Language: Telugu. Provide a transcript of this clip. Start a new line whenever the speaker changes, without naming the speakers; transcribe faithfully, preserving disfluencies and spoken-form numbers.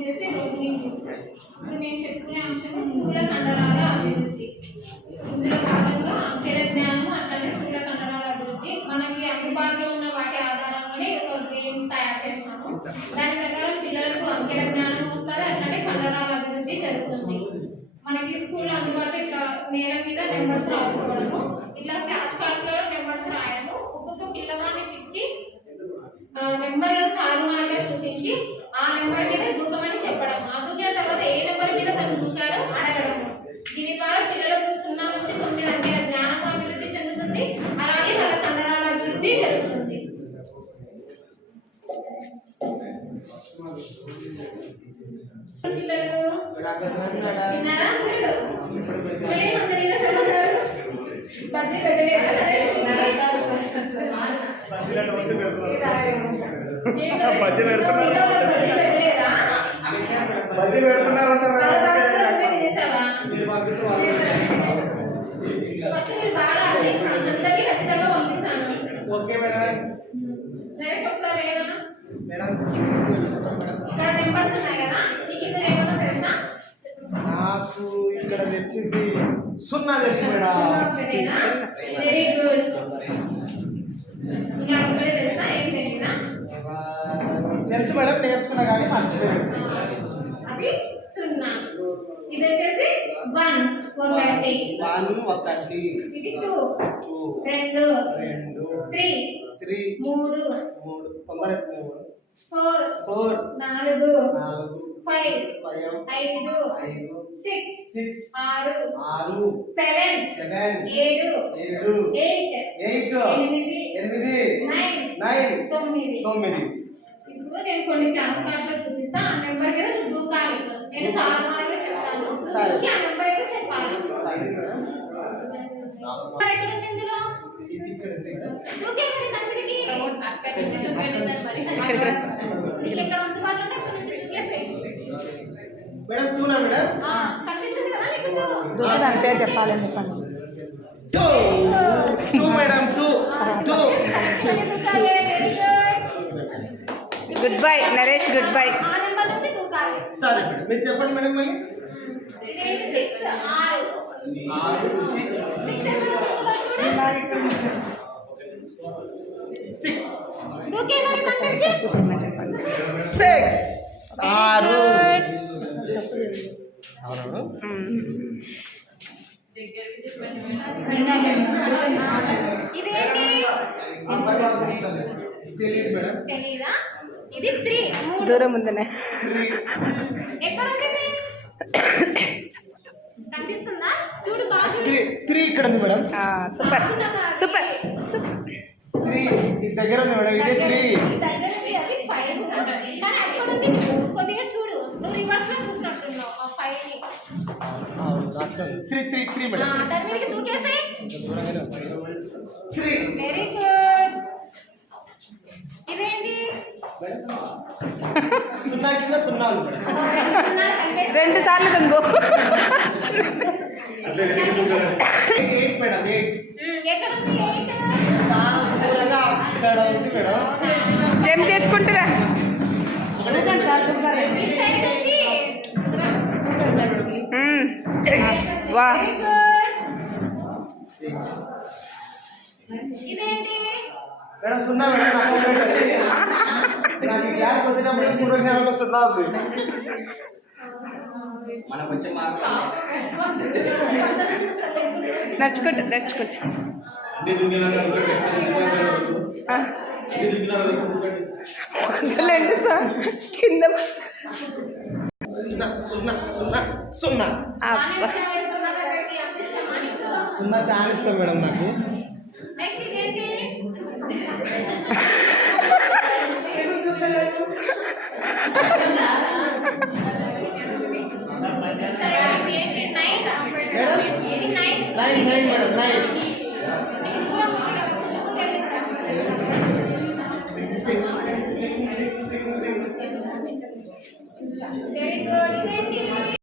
వచ్చేసి రోహిణి ఇప్పుడు నేను చెప్పుకునే అంశం స్థూల కండరాల అభివృద్ధి. ఇందులో భాగంగా అక్షర జ్ఞానం అట్లనే స్థూల కండరాల అభివృద్ధి. మనకి అందుబాటులో ఉన్న వాటి ఆధారంగానే ఒక గేమ్ తయారు చేసినాము. దాని ప్రకారం పిల్లలకు అంకెల జ్ఞానం వస్తుంది, అట్లనే కండరాల అభివృద్ధి జరుగుతుంది. మనకి స్కూల్లో అందుబాటులో ఇట్లా నేల మీద నెంబర్స్ రాసుకోవడము, ఇట్లా ఫ్లాష్ కార్డ్స్ లో నెంబర్స్ రాయడము, ఒక్కొక్క పిల్లవాడిని పిలిచి నెంబర్లను తారుమారుగా చూపించి ఆ నెంబర్ మీద దూకమని చెప్పడం, ఆ దూకిన తర్వాత ఏ నెంబర్ మీద తను దూకాడో అడగడం. దీని ద్వారా పిల్లలకు సున్నా నుంచి తొమ్మిది అంకెల జ్ఞానం అభివృద్ధి చెందుతుంది, అలాగే వాళ్ళ కండరాల అభివృద్ధి జరుగుతుంది. పిల్లలు విన్నారా? బజ్జీ పెట్టలేదా?
బజ్జీ పెడుతున్నారు బజ్జీ పెడుతున్నారు
అందరికీ ఖచ్చితంగా పంపిస్తాను.
Okay madam.
నరేష్ ఒకసారి ఏమన్నా ఇక్కడ నెంబర్స్ ఉన్నాయి కదా, నీకు ఇందులో ఏమన్నా తెలుసా?
నాకు ఇక్కడ తెచ్చింది సున్నా తెచ్చి మేడం.
Very good. ఇంకా ఒకటే తెలుసా? ఏం తెలియదా?
తెలుసు మేడం, నేర్చుకున్నా కానీ మర్చిపోయాను.
అది సున్నా. ఇది వచ్చేసి వన్ ఒకటి
వన్ ఒకటి.
ఇది టూ
టూ
రెండు
రెండు
త్రీ
త్రీ
మూడు
మూడు తొందర
ఫోర్
ఫోర్
నాలుగు
నాలుగు
ఫైవ్
ఫైవ్
ఐదు
ఐదు
సిక్స్
సిక్స్
ఆరు
ఆరు
సెవెన్
సెవెన్
ఏడు
ఏడు
ఎయిట్
ఎయిట్
ఎనిమిది
ఎనిమిది
నైన్
నైన్
తొమ్మిది
తొమ్మిది.
ఇప్పుడు నేను కొన్ని క్లాస్ కార్డ్స్ లో చూపిస్తా, ఆ నెంబర్ మీద నువ్వు దూకాలి. నేను తారుమారుగా చెప్తాను, దూకి ఆ నెంబర్ అయితే చెప్పాలి. ఎక్కడ ఉంది ఇందులో? దూకేయండి దాని మీదకి. నీకు ఎక్కడ అందుబాటులో ఉంటే అక్కడ నుంచి దూకేసేయి.
Madam టూనా madam?
కనిపిస్తుంది కదా నీకు టూ.
దూకి దాని పేరు చెప్పాలి చెప్పండి.
Two two madam two two.
దూకాలి. Very good.
Good bye Naresh, good bye.
ఆ నెంబర్ నుంచి దూకాలి.
సరే మేడం, మీరు చెప్పండి మేడం. మళ్ళీ
ఇదేంటి? సిక్స్ ఆరు
ఆరు సిక్స్
సిక్స్ ఎక్కడ ఉంటుందో చూడు.
సిక్స్
దూకే మరి దగ్గరికి.
చెప్పండి.
సిక్స్ ఆరు.
ఇదేంటి?
తెలియదు మేడం.
తెలీదా? ఇది త్రీ.
దూరం ఉందనే.
ఎక్కడ ఉంది ఇది? కనిపిస్తుందా? చూడు బాగా చూడు.
త్రీ త్రీ ఇక్కడ ఉంది madam.
Super super super.
Three ఈ దగ్గర ఉంది మేడం. ఇదే త్రీ.
దగ్గర ఉంది, అది ఫైవ్. కానీ ఎక్కడ ఉంది? నువ్వు కొద్దిగా చూడు, నువ్వు రివర్స్ లో చూసినట్టున్నావు ఆ ఫైవ్ ని.
Three three three madam.
దాని మీదకి దూకేసాయి.
త్రీ.
Very good. ఇదేంటి?
సున్నా కింద సున్నా ఉంది మేడం.
రెండు సార్లు దంగో.
Eight madam. ఎయిట్
ఎక్కడ ఉంది? ఎయిట్
చాలా దూరంగా అక్కడ ఉంది మేడం.
జంప్ చేసుకుంటారా?
ఇటు సైడ్ నుంచి.
వా.
Very good. ఇదేంటి?
మేడం సున్నా మేడం. నాకు పెట్టండి. నాకు ఈ క్లాస్ వచ్చినప్పుడు పూర్వజ్ఞానంలో సున్నా ఉంది.
నడుచుకుంటా నడుచుకుంటా. వదలండి సార్ కింద.
సున్నా సున్నా సున్నా సున్నా. సున్నా చాలా ఇష్టం మేడం నాకు.
నెక్స్ట్ ఇదేంటి?
Nine nine madam. Nine
very good. ఇదేంటి?